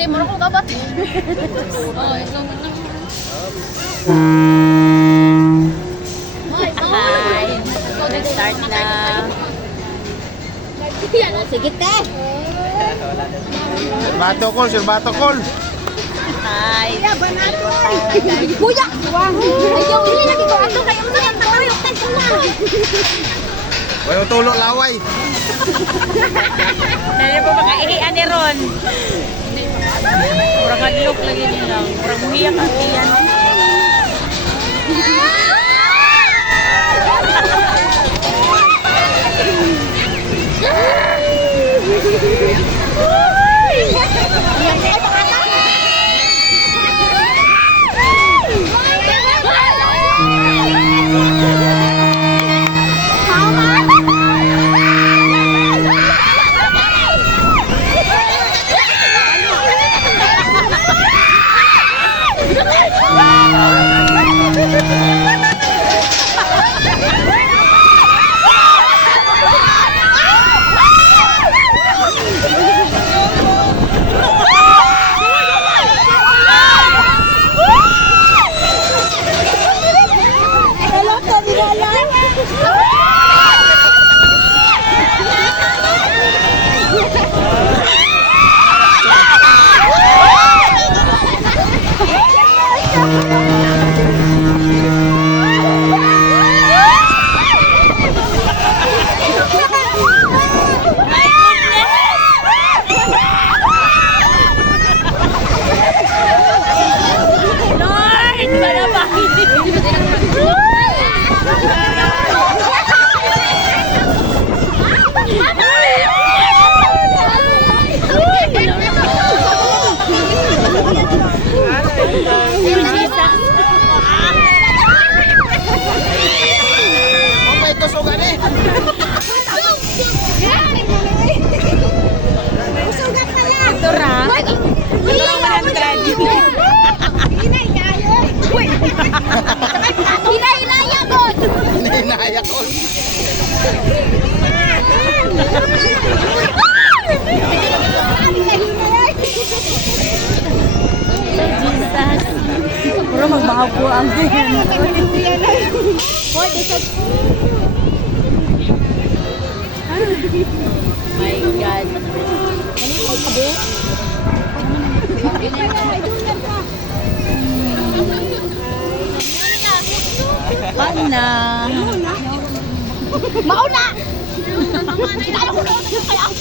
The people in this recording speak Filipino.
Ate, mura ko gabat. Oh, ikaw mo na. Hi. Nag-start na. Sige, te. Sirbato call. Hi. Kuya! Ayaw, hindi lagi ko. Ato kayo mo yan. Tayo, tayo na. Way tulo laway. Nari po makaihian ni Ron. Kurang adlok lagi nila. Kurang umiyak ang iyan. Hinay-hinaya ko! Hinay-hinaya ko. Jesus. Puro magbahapo ang din. My God. Mana? Mauna! Kita ko na kaya ako.